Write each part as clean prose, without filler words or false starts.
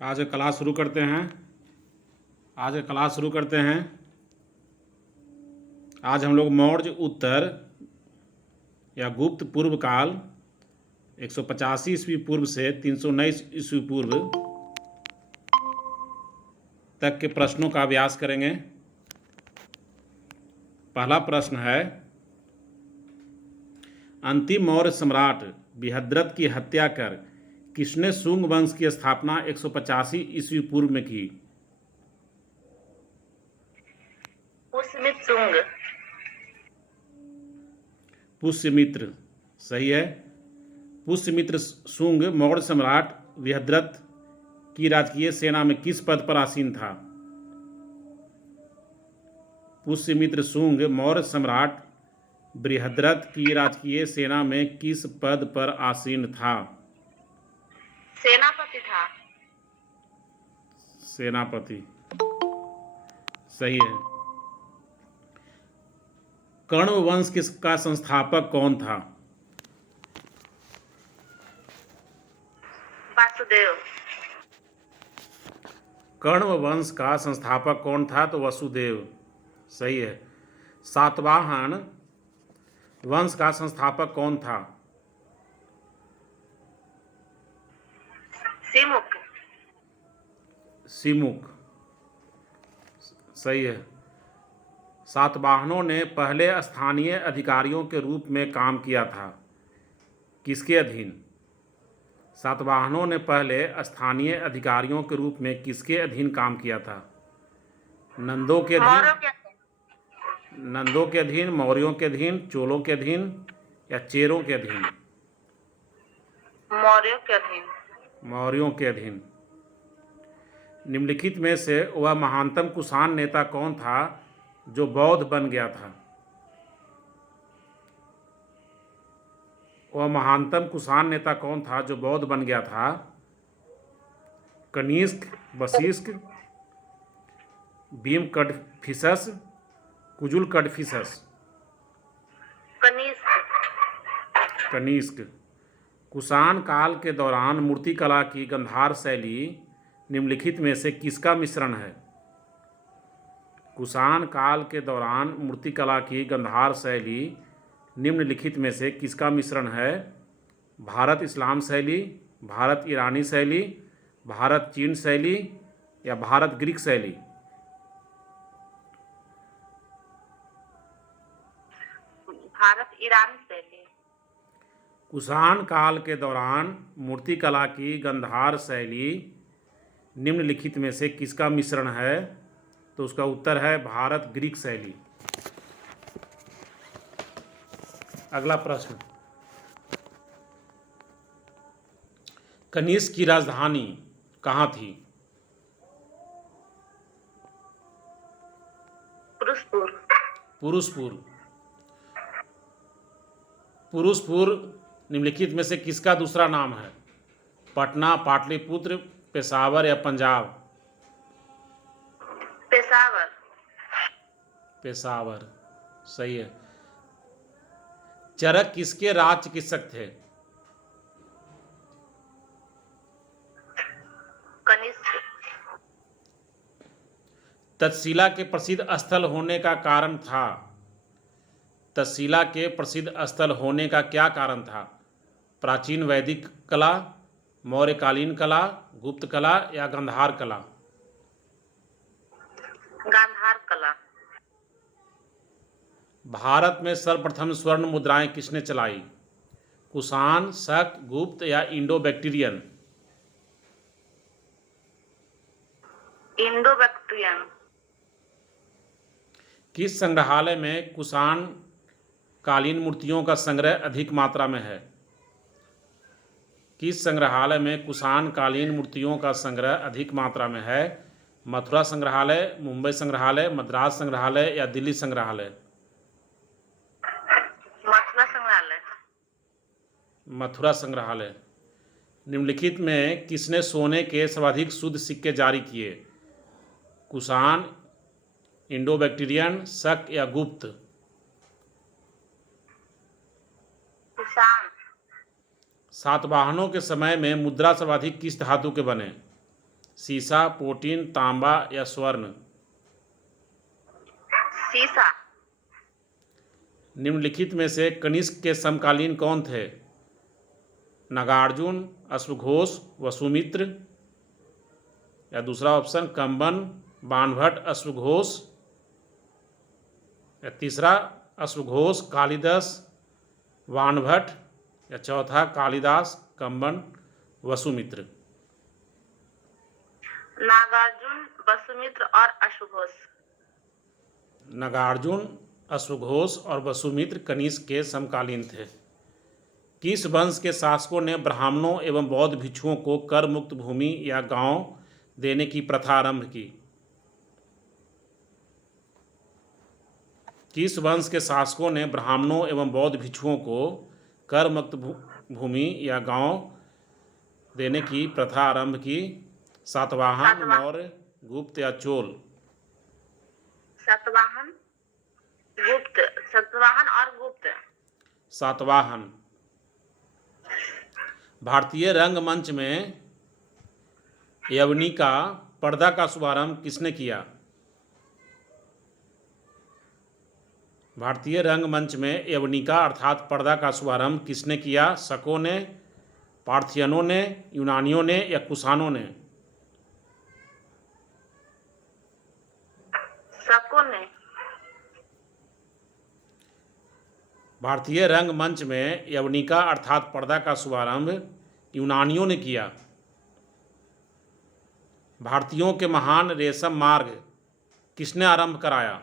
आज क्लास शुरू करते हैं। आज हम लोग मौर्य उत्तर या गुप्त पूर्व काल 185 ईस्वी पूर्व से 319 ईस्वी पूर्व तक के प्रश्नों का अभ्यास करेंगे। पहला प्रश्न है, अंतिम मौर्य सम्राट बृहद्रथ की हत्या कर किसने शुंग वंश की स्थापना 185 ईस्वी पूर्व में की? पुष्यमित्र शुंग। पुष्यमित्र सही है। पुष्यमित्र शुंग मौर्य सम्राट बृहद्रथ की राजकीय सेना में किस पद पर आसीन था? पुष्यमित्र शुंग मौर्य सम्राट बृहद्रथ की राजकीय सेना में किस पद पर आसीन था? सेनापति था। सेनापति सही है। कर्ण वंश का संस्थापक कौन था? वासुदेव। कर्ण वंश का संस्थापक कौन था? तो वसुदेव सही है। सातवाहन वंश का संस्थापक कौन था? सिमुक। सिमुक सही है। सातवाहनों ने पहले स्थानीय अधिकारियों के रूप में काम किया था, किसके अधीन? सातवाहनों ने पहले स्थानीय अधिकारियों के रूप में किसके अधीन काम किया था? नंदों के अधीन, मौर्यों के अधीन, चोलों के अधीन या चेरों के अधीन? मौर्यों के अधीन। मौर्यों के अधीन। निम्नलिखित में से वह महानतम कुषाण नेता कौन था जो बौद्ध बन गया था? वह महानतम कुषाण नेता कौन था जो बौद्ध बन गया था? कनिष्क, वशिष्ठ, भीम कडफिसस, कुजुल कडफिसस? कनिष्क। कुषाण काल के दौरान मूर्तिकला की गंधार शैली निम्नलिखित में से किसका मिश्रण है? कुषाण काल के दौरान मूर्तिकला की गंधार शैली निम्नलिखित में से किसका मिश्रण है? भारत इस्लाम शैली, भारत ईरानी शैली, भारत चीन शैली या भारत ग्रीक शैली? भारत ईरानी शैली। कुषाण काल के दौरान मूर्तिकला की गंधार शैली निम्नलिखित में से किसका मिश्रण है? तो उसका उत्तर है भारत ग्रीक शैली। अगला प्रश्न, कनिष्क की राजधानी कहाँ थी? पुरुषपुर। पुरुषपुर निम्नलिखित में से किसका दूसरा नाम है? पटना, पाटलिपुत्र, पेशावर या पंजाब? पेशावर सही है। चरक किसके राज चिकित्सक थे? कनिष्क। तक्षशिला के प्रसिद्ध स्थल होने का कारण था? तक्षशिला के प्रसिद्ध स्थल होने का क्या कारण था? प्राचीन वैदिक कला, मौर्यकालीन कला, गुप्त कला या गांधार कला? गांधार कला। भारत में सर्वप्रथम स्वर्ण मुद्राएं किसने चलाई? कुषाण, शक, गुप्त या इंडो बैक्टीरियन? Indo Bactrian. किस संग्रहालय में कुषाण कालीन मूर्तियों का संग्रह अधिक मात्रा में है? किस संग्रहालय में कुषाण कालीन मूर्तियों का संग्रह अधिक मात्रा में है? मथुरा संग्रहालय, मुंबई संग्रहालय, मद्रास संग्रहालय या दिल्ली संग्रहालय? मथुरा संग्रहालय। निम्नलिखित में किसने सोने के सर्वाधिक शुद्ध सिक्के जारी किए? कुषाण, इंडो बैक्टीरियन, शक या गुप्त? कुषाण। सातवाहनों के समय में मुद्रा सर्वाधिक किस धातु के बने? सीसा, पोटीन, तांबा या स्वर्ण? सीसा। निम्नलिखित में से कनिष्क के समकालीन कौन थे? नागार्जुन, अश्वघोष, वसुमित्र, या दूसरा ऑप्शन कंबन, बाणभट्ट, अश्वघोष, या तीसरा अश्वघोष, कालिदास, बाणभट्ट, या चौथा कालिदास, कंबन, वसुमित्र? नागार्जुन, वसुमित्र और अश्वघोष। नागार्जुन, अश्वघोष और वसुमित्र कनिष्क के समकालीन थे। किस वंश के शासकों ने ब्राह्मणों एवं बौद्ध भिक्षुओं को कर मुक्त भूमि या गांव देने की प्रथा आरंभ की? किस वंश के शासकों ने ब्राह्मणों एवं बौद्ध भिक्षुओं को कर मुक्त भूमि या गांव देने की प्रथा आरंभ की? सातवाहन, मौर्य, गुप्त या चोल? सातवाहन, गुप्त। सातवाहन और गुप्त। सातवाहन। भारतीय रंगमंच में यवनिका पर्दा का शुभारंभ किसने किया? भारतीय रंगमंच में यवनिका अर्थात पर्दा का शुभारंभ किसने किया? शकों ने, पार्थियनों ने, यूनानियों ने या कुषाणों ने? शकों ने। भारतीय रंगमंच में यवनिका अर्थात पर्दा का शुभारंभ यूनानियों ने किया। भारतीयों के महान रेशम मार्ग किसने आरंभ कराया?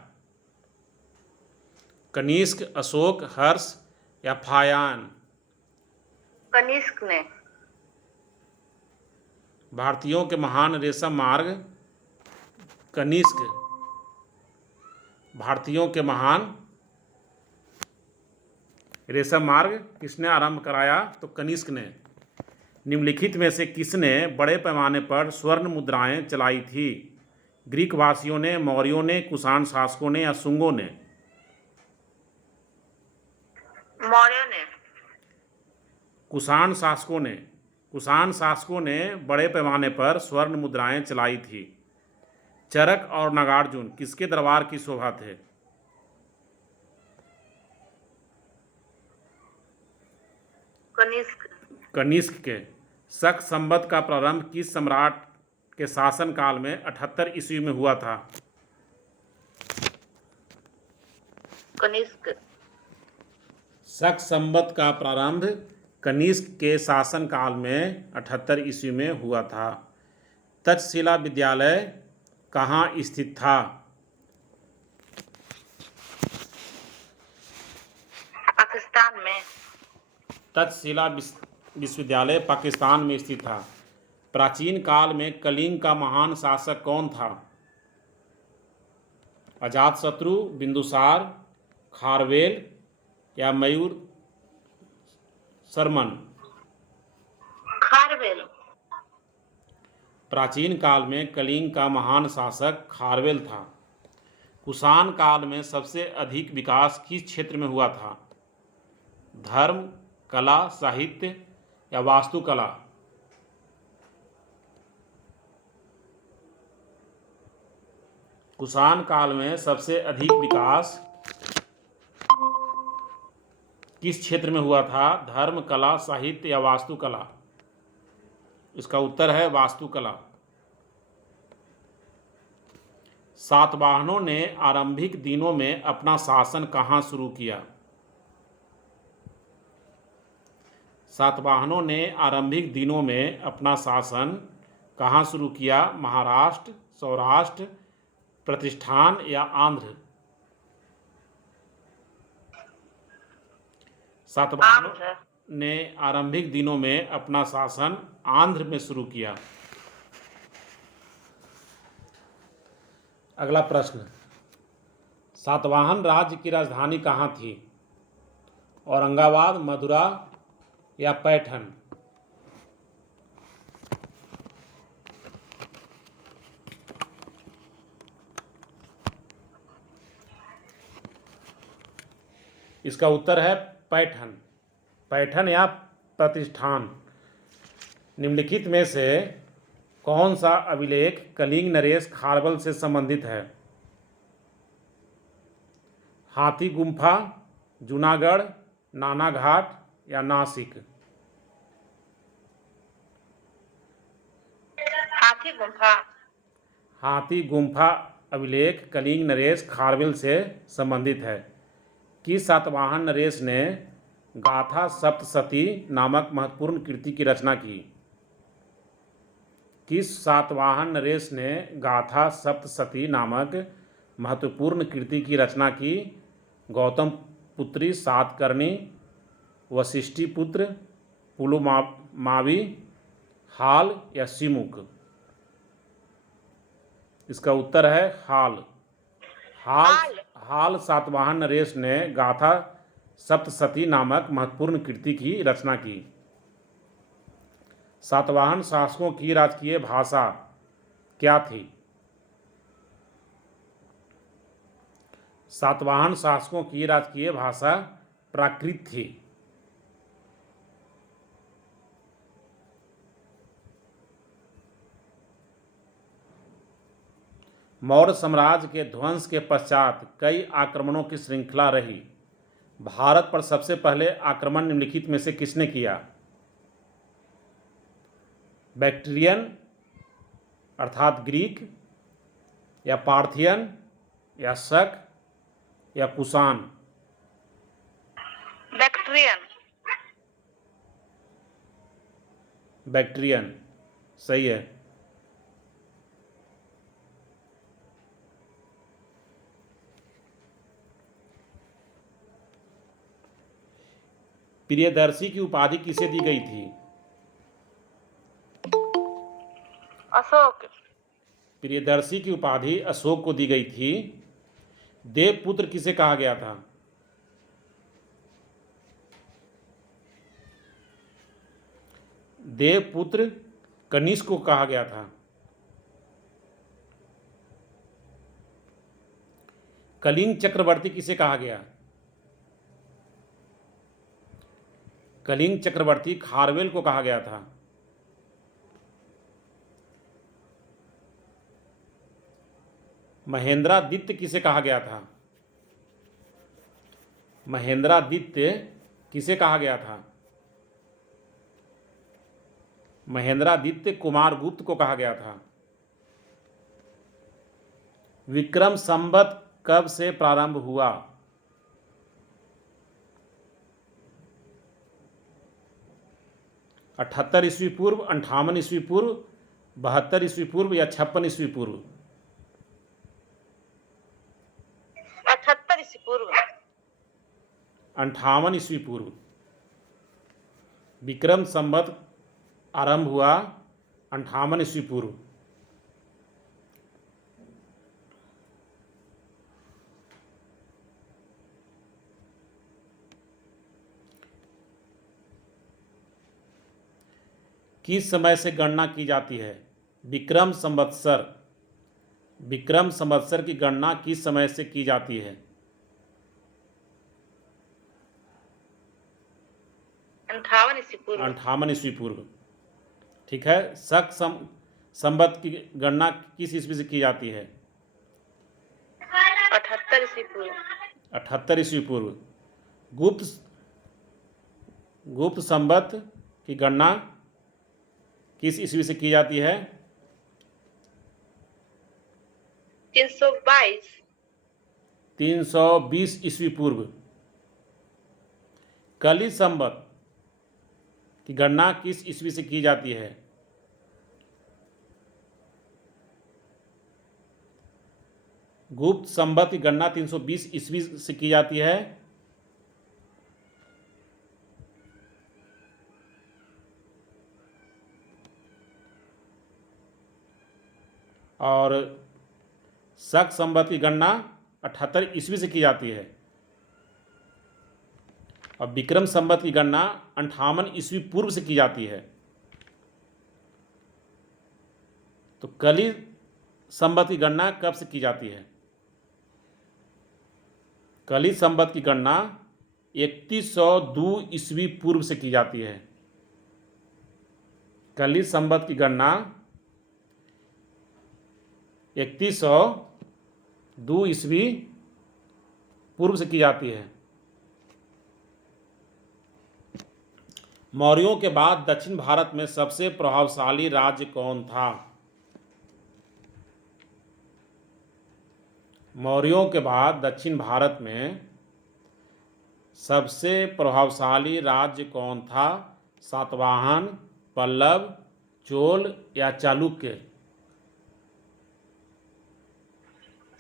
कनिष्क, अशोक, हर्ष या फायान? कनिष्क ने। भारतीयों के महान रेशम मार्ग कनिष्क, भारतीयों के महान रेशम मार्ग किसने आरंभ कराया? तो कनिष्क ने। निम्नलिखित में से किसने बड़े पैमाने पर स्वर्ण मुद्राएं चलाई थी? ग्रीक वासियों ने, मौर्यों ने, कुषाण शासकों ने या शुंगों ने? मौर्यों ने। कुषाण शासकों ने। कुषाण शासकों ने बड़े पैमाने पर स्वर्ण मुद्राएं चलाई थी। चरक और नागार्जुन किसके दरबार की शोभा थे? कनिष्क। कनिष्क के। शक संवत का प्रारंभ किस सम्राट के शासनकाल में 78 ईस्वी में हुआ था? कनिष्क। शक संवत का प्रारंभ कनिष्क के शासनकाल में 78 ईस्वी में हुआ था। तक्षशिला विद्यालय कहाँ स्थित था? पाकिस्तान में। तक्षशिला विश्वविद्यालय पाकिस्तान में स्थित था। प्राचीन काल में कलिंग का महान शासक कौन था? अजातशत्रु, बिंदुसार, खारवेल या मयूर शर्मन? खारवेल। प्राचीन काल में कलिंग का महान शासक खारवेल था। कुषाण काल में सबसे अधिक विकास किस क्षेत्र में हुआ था? धर्म, कला, साहित्य या वास्तुकला? कुषाण काल में सबसे अधिक विकास किस क्षेत्र में हुआ था? धर्म, कला, साहित्य या वास्तुकला? इसका उत्तर है वास्तुकला। सातवाहनों ने आरंभिक दिनों में अपना शासन कहाँ शुरू किया? सातवाहनों ने आरंभिक दिनों में अपना शासन कहाँ शुरू किया? महाराष्ट्र, सौराष्ट्र, प्रतिष्ठान या आंध्र? सातवाहनों ने आरंभिक दिनों में अपना शासन आंध्र में शुरू किया। अगला प्रश्न, सातवाहन राज्य की राजधानी कहाँ थी? औरंगाबाद, मथुरा या पैठन? इसका उत्तर है पैठन। पैठन या प्रतिष्ठान। निम्नलिखित में से कौन सा अभिलेख कलिंग नरेश खारबल से संबंधित है? हाथी गुम्फा, जूनागढ़, नानाघाट या नासिक? हाथी गुम्फा। हाथी गुम्फा अभिलेख कलिंग नरेश खारवेल से संबंधित है। किस सातवाहन नरेश ने गाथा सप्तशती नामक महत्वपूर्ण कृति की रचना की? किस सातवाहन नरेश ने गाथा सप्तशती नामक महत्वपूर्ण कृति की रचना की? गौतम पुत्री सातकर्णी, वशिष्ठी पुत्र, पुलुमावी, हाल या सिमुक? इसका उत्तर है हाल। हाल सातवाहन नरेश ने गाथा सप्तशती नामक महत्वपूर्ण कृति की रचना की। सातवाहन शासकों की राजकीय भाषा क्या थी? सातवाहन शासकों की राजकीय भाषा प्राकृत थी। मौर्य साम्राज्य के ध्वंस के पश्चात कई आक्रमणों की श्रृंखला रही। भारत पर सबसे पहले आक्रमण निम्नलिखित में से किसने किया? बैक्ट्रियन अर्थात ग्रीक, या पार्थियन, या शक, या कुषाण? बैक्ट्रियन। बैक्ट्रियन सही है। प्रियदर्शी की उपाधि किसे दी गई थी? अशोक। प्रियदर्शी की उपाधि अशोक को दी गई थी। देवपुत्र किसे कहा गया था? देवपुत्र कनिष्क को कहा गया था। कलिंग चक्रवर्ती किसे कहा गया? कलिंग चक्रवर्ती खारवेल को कहा गया था। महेंद्रादित्य किसे कहा गया था? महेंद्रादित्य किसे कहा गया था? महेंद्रादित्य कुमारगुप्त को कहा गया था। विक्रम संवत कब से प्रारंभ हुआ? अठहत्तर ईस्वी पूर्व, 58 ईस्वी पूर्व, 72 ईस्वी पूर्व या 56 ईस्वी पूर्व? 78 ईस्वी पूर्व। 58 ईस्वी पूर्व। विक्रम संवत आरंभ हुआ 58 ईस्वी पूर्व। किस समय से गणना की जाती है? विक्रम संवत्सर। विक्रम संवत्सर की गणना किस समय से की जाती है? 58 ईस्वी पूर्व। 58 ईस्वी पूर्व। ठीक है। शक संवत की गणना किस ईस्वी से की जाती है? 78 ईस्वी पूर्व। 78 ईस्वी पूर्व। गुप्त संवत की गणना किस ईस्वी से की जाती है? 322। 320 ईस्वी पूर्व। कली संवत की गणना किस ईस्वी से की जाती है? गुप्त संवत की गणना 320 ईस्वी से की जाती है। और शक संवत की गणना 78 ईस्वी से की जाती है। और विक्रम संवत की गणना 58 ईस्वी पूर्व से की जाती है। तो कली संवत की गणना कब से की जाती है? कली संवत की गणना 3102 ईस्वी पूर्व से की जाती है। कली संवत की गणना 3102 ईस्वी पूर्व से की जाती है। मौर्यों के बाद दक्षिण भारत में सबसे प्रभावशाली राज्य कौन था? मौर्यों के बाद दक्षिण भारत में सबसे प्रभावशाली राज्य कौन था? सातवाहन, पल्लव, चोल या चालुक्य?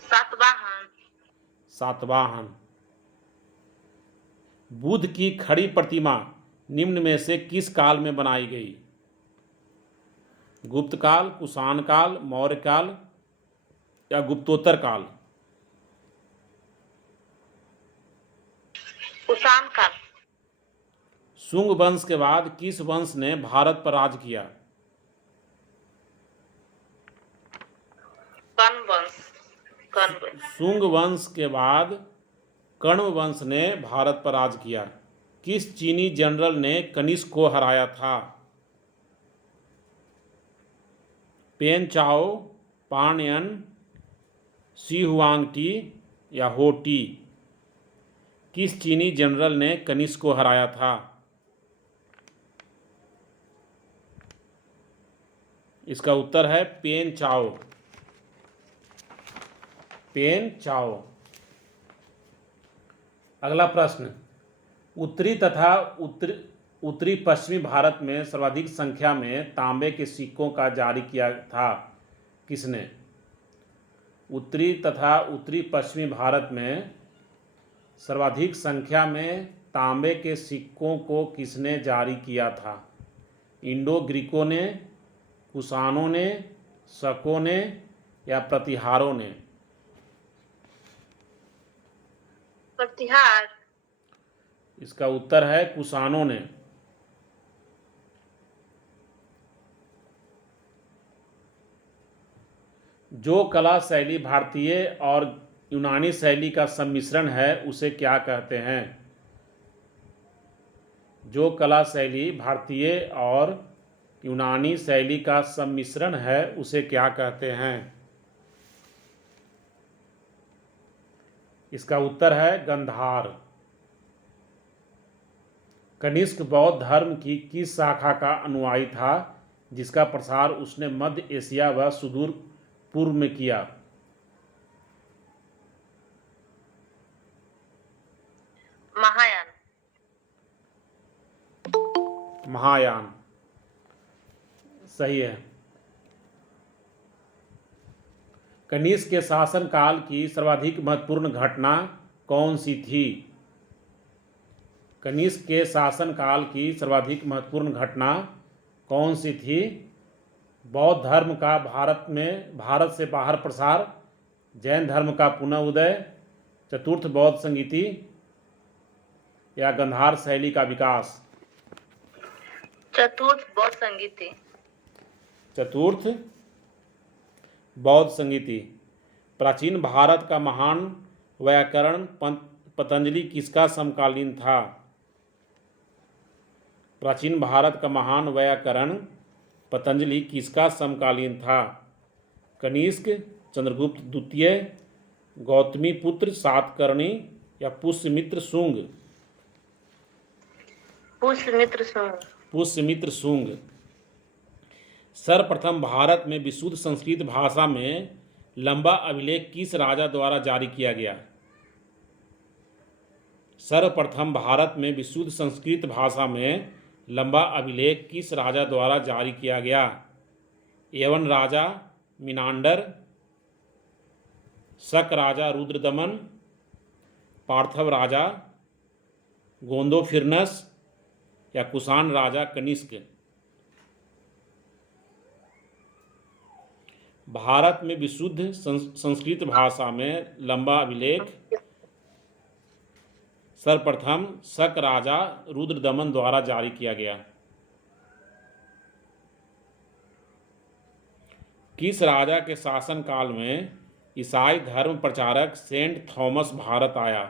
सातवाहन। सातवाहन। बुद्ध की खड़ी प्रतिमा निम्न में से किस काल में बनाई गई? गुप्त काल, कुषाण काल, मौर्य काल या गुप्तोत्तर काल? कुषाण काल। शुंग वंश के बाद किस वंश ने भारत पर राज किया? कर्ण वंश। कर्ण। शुंग वंश के बाद कण्व वंश ने भारत पर राज किया। किस चीनी जनरल ने कनिष्क को हराया था? पेन चाओ, पानयन, शी हुआंगटी या हो टी? किस चीनी जनरल ने कनिष्क को हराया था? इसका उत्तर है पेन चाओ। पेन चाओ। अगला प्रश्न, उत्तरी तथा उत्तरी पश्चिमी भारत में सर्वाधिक संख्या में तांबे के सिक्कों का जारी किया था किसने? उत्तरी तथा उत्तरी पश्चिमी भारत में सर्वाधिक संख्या में तांबे के सिक्कों को किसने जारी किया था? इंडो ग्रीकों ने, कुषाणों ने, शकों ने या प्रतिहारों ने? प्रतिहार। इसका उत्तर है कुषाणों ने। जो कला शैली भारतीय और यूनानी शैली का सम्मिश्रण है उसे क्या कहते हैं? जो कला शैली भारतीय और यूनानी शैली का सम्मिश्रण है उसे क्या कहते हैं? इसका उत्तर है गंधार। कनिष्क बौद्ध धर्म की किस शाखा का अनुयायी था जिसका प्रसार उसने मध्य एशिया व सुदूर पूर्व में किया? महायान। महायान सही है। कनिष्क के शासनकाल की सर्वाधिक महत्वपूर्ण घटना कौन सी थी? कनिष्क के शासनकाल की सर्वाधिक महत्वपूर्ण घटना कौन सी थी? बौद्ध धर्म का भारत से बाहर प्रसार, जैन धर्म का पुनः उदय, चतुर्थ बौद्ध संगीति या गंधार शैली का विकास? चतुर्थ बौद्ध संगीति। चतुर्थ बौद्ध संगीति। प्राचीन भारत का महान व्याकरण पतंजलि किसका समकालीन था? प्राचीन भारत का महान व्याकरण पतंजलि किसका समकालीन था? कनिष्क, चंद्रगुप्त द्वितीय, गौतमीपुत्र सातकर्णी या पुष्यमित्र शुंग? पुष्यमित्र शुंग। पुष्यमित्र शुंग। सर्वप्रथम भारत में विशुद्ध संस्कृत भाषा में लंबा अभिलेख किस राजा द्वारा जारी किया गया? सर्वप्रथम भारत में विशुद्ध संस्कृत भाषा में लंबा अभिलेख किस राजा द्वारा जारी किया गया? यवन राजा मिनांडर, शक राजा रुद्रदमन, पार्थव राजा गोंदोफिरनस या कुषाण राजा कनिष्क? भारत में विशुद्ध संस्कृत भाषा में लंबा अभिलेख सर्वप्रथम शक राजा रुद्रदमन द्वारा जारी किया गया। किस राजा के शासनकाल में ईसाई धर्म प्रचारक सेंट थॉमस भारत आया?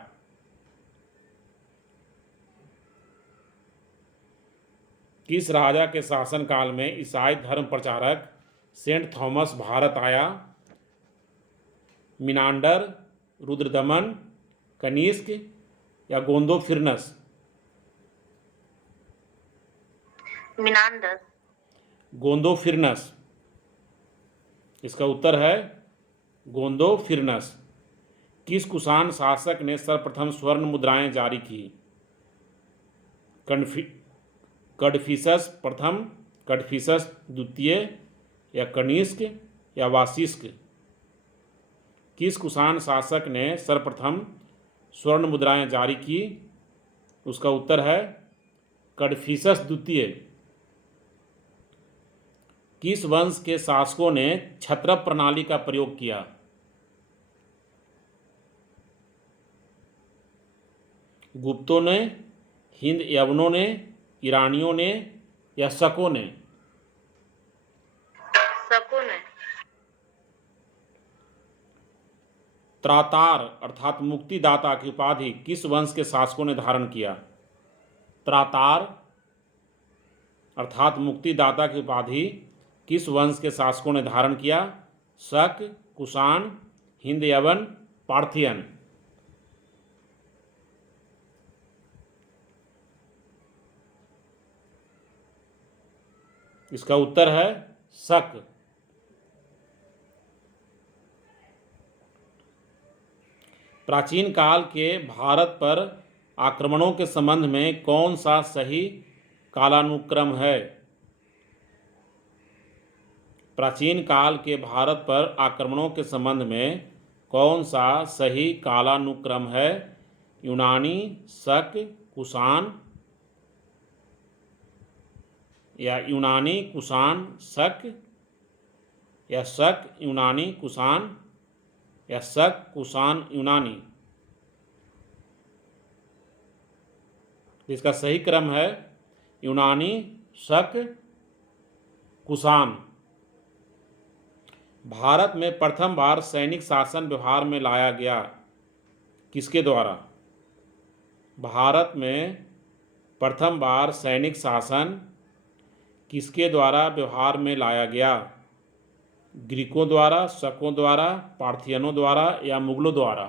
किस राजा के शासनकाल में ईसाई धर्म प्रचारक सेंट थॉमस भारत आया? मिनांडर, रुद्रदमन, कनिष्क या गोंदोफिरनस? मिनांडर। गोंदोफिरनस। इसका उत्तर है गोंदोफिरनस। किस कुषाण शासक ने सर्वप्रथम स्वर्ण मुद्राएं जारी की? कड़फिसस प्रथम, कड़फिसस द्वितीय या कनिष्क या वाशिष्क? किस कुषाण शासक ने सर्वप्रथम स्वर्ण मुद्राएं जारी की? उसका उत्तर है कड़फिसस द्वितीय। किस वंश के शासकों ने क्षत्रप प्रणाली का प्रयोग किया? गुप्तों ने, हिंद यवनों ने, ईरानियों ने या शकों ने? शकों ने। त्रातार अर्थात मुक्तिदाता की उपाधि किस वंश के शासकों ने धारण किया? त्रातार अर्थात मुक्तिदाता की उपाधि किस वंश के शासकों ने धारण किया? शक, कुषाण, हिंद यवन, पार्थियन? इसका उत्तर है शक। प्राचीन काल के भारत पर आक्रमणों के संबंध में कौन सा सही कालानुक्रम है? प्राचीन काल के भारत पर आक्रमणों के संबंध में कौन सा सही कालानुक्रम है? यूनानी, शक, कुषाण या यूनानी, कुषाण, शक या शक, यूनानी, कुषाण या शक, कुषाण, यूनानी? इसका सही क्रम है यूनानी, शक, कुषाण। भारत में प्रथम बार सैनिक शासन व्यवहार में लाया गया किसके द्वारा? भारत में प्रथम बार सैनिक शासन किसके द्वारा व्यवहार में लाया गया? ग्रीकों द्वारा, शकों द्वारा, पार्थियनों द्वारा या मुगलों द्वारा?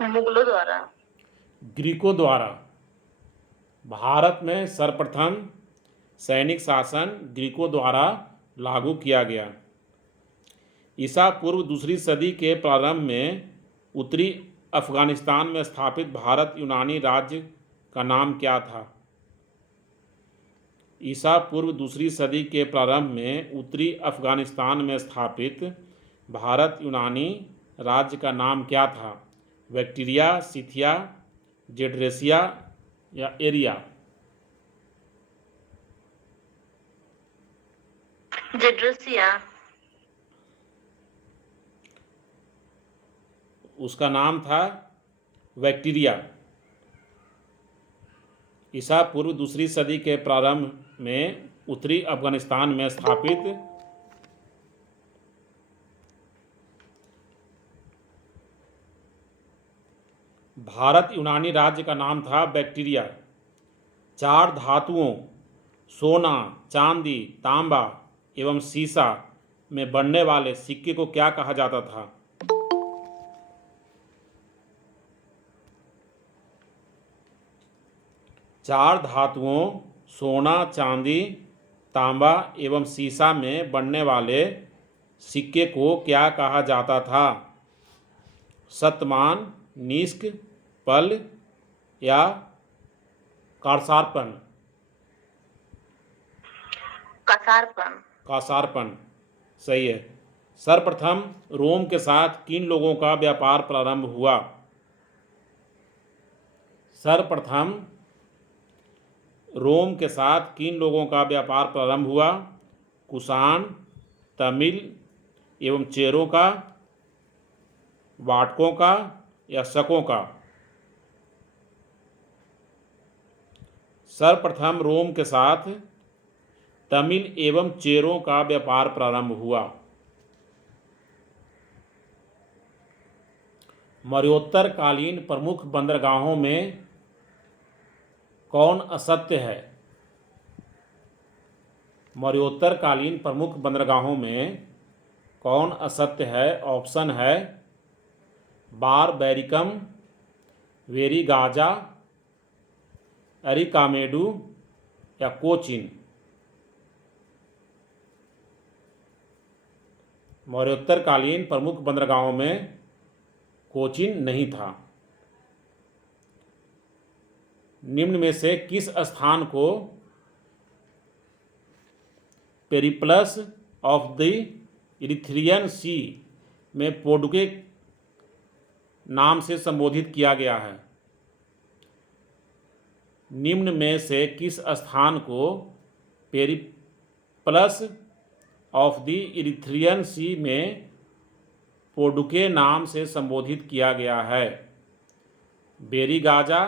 मुगलों द्वारा। ग्रीकों द्वारा। भारत में सर्वप्रथम सैनिक शासन ग्रीकों द्वारा लागू किया गया। ईसा पूर्व दूसरी सदी के प्रारंभ में उत्तरी अफगानिस्तान में स्थापित भारत यूनानी राज्य का नाम क्या था? ईसा पूर्व दूसरी सदी के प्रारंभ में उत्तरी अफगानिस्तान में स्थापित भारत यूनानी राज्य का नाम क्या था? बैक्टीरिया, सिथिया, जेड्रेसिया या एरिया? जेड्रोसिया। उसका नाम था बैक्टीरिया। ईसा पूर्व दूसरी सदी के प्रारंभ में उत्तरी अफगानिस्तान में स्थापित भारत यूनानी राज्य का नाम था बैक्टीरिया। 4 धातुओं सोना, चांदी, तांबा एवं सीसा में बनने वाले सिक्के को क्या कहा जाता था? चार धातुओं सोना, चांदी, तांबा एवं सीसा में बनने वाले सिक्के को क्या कहा जाता था? शतमान, निष्क, पल या कांसारपन? कसारपन। कांसारपन सही है। सर्वप्रथम रोम के साथ किन लोगों का व्यापार प्रारंभ हुआ? सर्वप्रथम रोम के साथ किन लोगों का व्यापार प्रारंभ हुआ? कुषाण, तमिल एवं चेरों का, वाटकों का या शकों का? सर्वप्रथम रोम के साथ तमिल एवं चेरों का व्यापार प्रारंभ हुआ। मरणोत्तर कालीन प्रमुख बंदरगाहों में कौन असत्य है? मौर्योत्तरकालीन प्रमुख बंदरगाहों में कौन असत्य है? ऑप्शन है बारबैरिकम, वेरीगाजा, अरिकामेडू या कोचिन। मौर्योत्तरकालीन प्रमुख बंदरगाहों में कोचिन नहीं था। निम्न में से किस स्थान को पेरिप्लस ऑफ द इरिथ्रियन सी में पोर्टुगे नाम से संबोधित किया गया है? निम्न में से किस स्थान को पेरिप्लस ऑफ द इरिथ्रियन सी में पोर्टुगे नाम से संबोधित किया गया है? वेरीगाजा,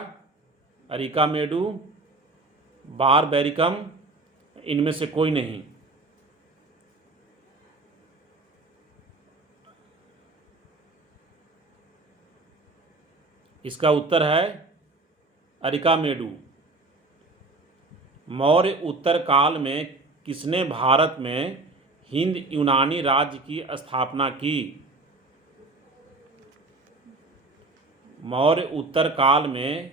अरिकामेडू, बारबैरिकम, इनमें से कोई नहीं। इसका उत्तर है अरिकामेडू। मौर्य उत्तर काल में किसने भारत में हिंद यूनानी राज्य की स्थापना की? मौर्य उत्तर काल में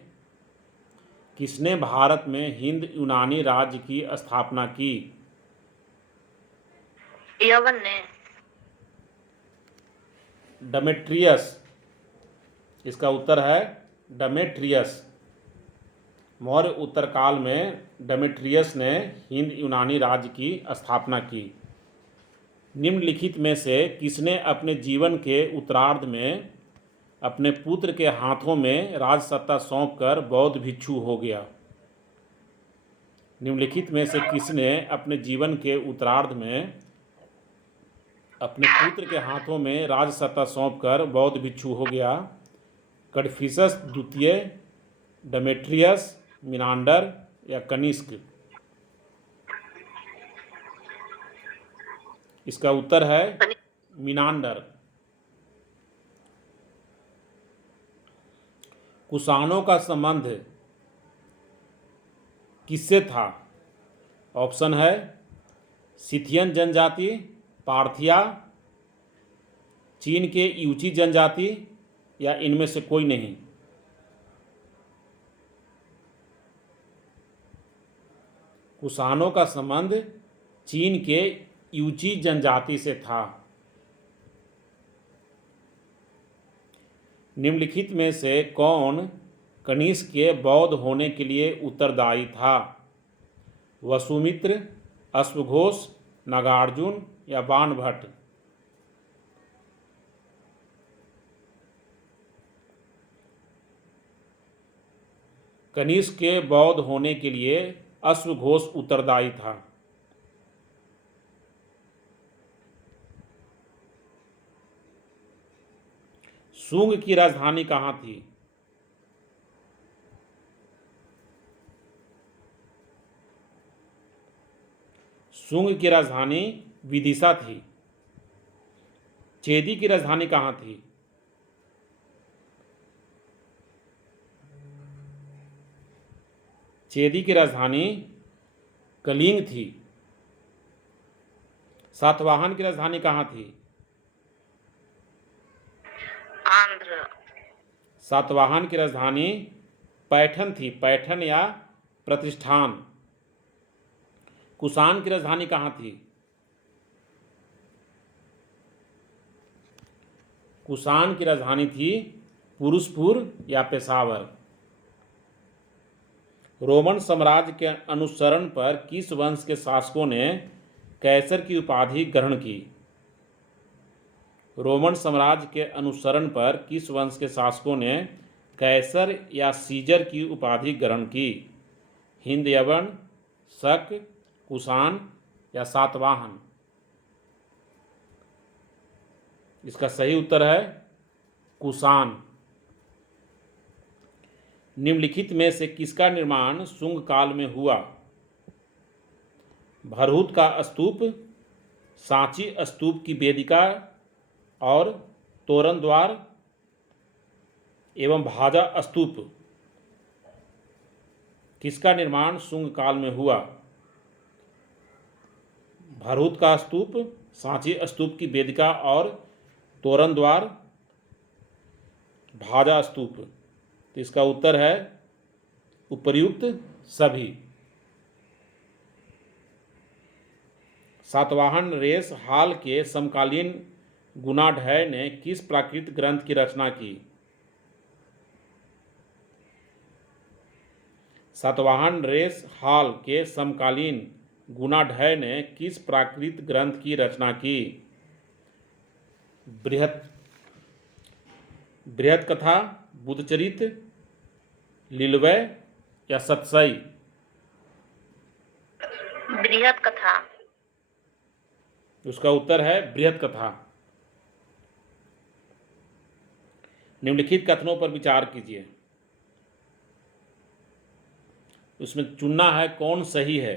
किसने भारत में हिंद यूनानी राज्य की स्थापना की? यवन ने। डेमेट्रियस। इसका उत्तर है डेमेट्रियस। मौर्य उत्तर काल में डेमेट्रियस ने हिंद यूनानी राज्य की स्थापना की। निम्नलिखित में से किसने अपने जीवन के उत्तरार्ध में अपने पुत्र के हाथों में राजसत्ता सौंपकर बौद्ध भिक्षु हो गया? निम्नलिखित में से किसने अपने जीवन के उत्तरार्ध में अपने पुत्र के हाथों में राजसत्ता सौंपकर बौद्ध भिक्षु हो गया? कड़फिसस द्वितीय, डेमेट्रियस, मिनांडर या कनिष्क? इसका उत्तर है मिनांडर। कुषाणों का संबंध किससे था? ऑप्शन है सिथियन जनजाति, पार्थिया, चीन के यूची जनजाति या इनमें से कोई नहीं। कुषाणों का संबंध चीन के यूची जनजाति से था। निम्नलिखित में से कौन कनिष्क के बौद्ध होने के लिए उत्तरदायी था? वसुमित्र, अश्वघोष, नागार्जुन या बाणभट्ट? कनिष्क के बौद्ध होने के लिए अश्वघोष उत्तरदायी था। शुंग की राजधानी कहाँ थी? शुंग की राजधानी विदिशा थी। चेदी की राजधानी कहाँ थी? चेदी की राजधानी कलिंग थी। सातवाहन की राजधानी कहाँ थी? आंध्र। सातवाहन की राजधानी पैठन थी, पैठन या प्रतिष्ठान। कुषाण की राजधानी कहाँ थी? कुषाण की राजधानी थी पुरुषपुर या पेशावर। रोमन साम्राज्य के अनुसरण पर किस वंश के शासकों ने कैसर की उपाधि ग्रहण की? रोमन साम्राज्य के अनुसरण पर किस वंश के शासकों ने कैसर या सीजर की उपाधि ग्रहण की? हिंद यवन, शक, कुषाण या सातवाहन? इसका सही उत्तर है कुषाण। निम्नलिखित में से किसका निर्माण शुंग काल में हुआ? भरहुत का स्तूप, सांची स्तूप की वेदिका और तोरण द्वार एवं भाजा स्तूप किसका निर्माण शुंग काल में हुआ? भरूच का स्तूप, सांची स्तूप की वेदिका और तोरण द्वार, भाजा स्तूप। तो इसका उत्तर है उपर्युक्त सभी। सातवाहन रेस हाल के समकालीन गुणाढ्य ने किस प्राकृत ग्रंथ की रचना की? सातवाहन रेस हाल के समकालीन गुणाढ्य ने किस प्राकृत ग्रंथ की रचना की? बृहत कथा, बुद्धचरित, लीलवय या सतसई? बृहत कथा। उसका उत्तर है बृहत कथा। निम्नलिखित कथनों पर विचार कीजिए। उसमें चुनना है कौन सही है।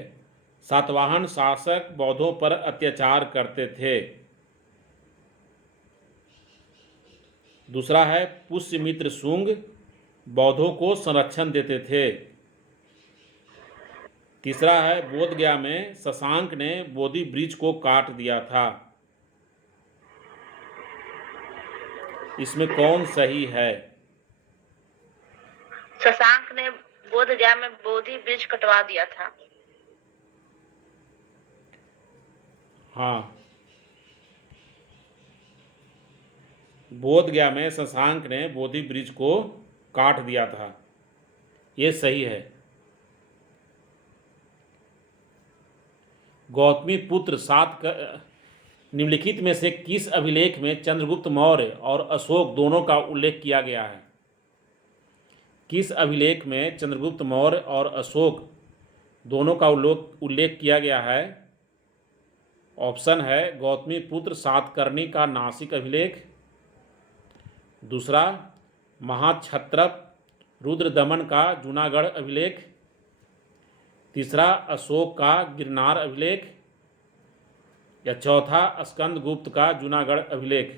सातवाहन शासक बौद्धों पर अत्याचार करते थे। दूसरा है पुष्यमित्र शुंग बौद्धों को संरक्षण देते थे। तीसरा है बोधगया में शशांक ने बोधि वृक्ष को काट दिया था। इसमें कौन सही है? शशांक ने बोधगया में बोधि वृक्ष कटवा दिया था। हाँ, बोधगया में शशांक ने बोधि वृक्ष को काट दिया था, ये सही है। गौतमी पुत्र निम्नलिखित में से किस अभिलेख में चंद्रगुप्त मौर्य और अशोक दोनों का उल्लेख किया गया है? किस अभिलेख में चंद्रगुप्त मौर्य और अशोक दोनों का उल्लेख किया गया है? ऑप्शन है गौतमी पुत्र सातकर्णी का नासिक अभिलेख, दूसरा महाक्षत्रप रुद्रदमन का जूनागढ़ अभिलेख, तीसरा अशोक का गिरनार अभिलेख या चौथा स्कंदगुप्त का जूनागढ़ अभिलेख।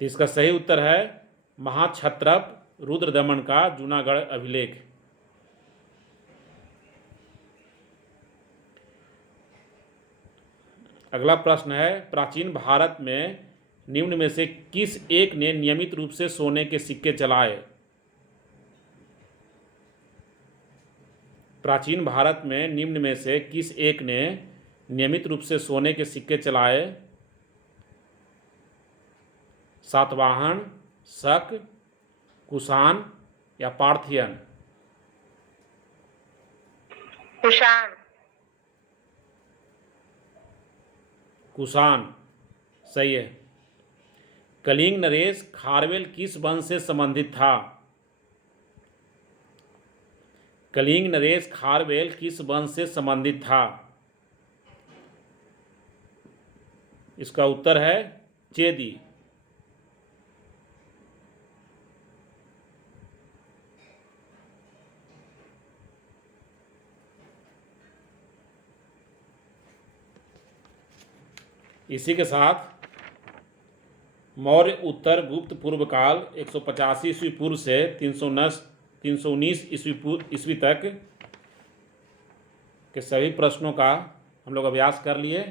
तो इसका सही उत्तर है महाक्षत्रप रुद्रदमन का जूनागढ़ अभिलेख। अगला प्रश्न है प्राचीन भारत में निम्न में से किस एक ने नियमित रूप से सोने के सिक्के चलाए? प्राचीन भारत में निम्न में से किस एक ने नियमित रूप से सोने के सिक्के चलाए? सातवाहन, शक, कुषाण या पार्थियन? कुषाण। कुषाण सही है। कलिंग नरेश खारवेल किस वंश से संबंधित था? कलिंग नरेश खारवेल किस वंश से संबंधित था? इसका उत्तर है चेदी। इसी के साथ मौर्य उत्तर गुप्त पूर्व काल 185 ईस्वी पूर्व से 319 ईस्वी तक के सभी प्रश्नों का हम लोग अभ्यास कर लिए।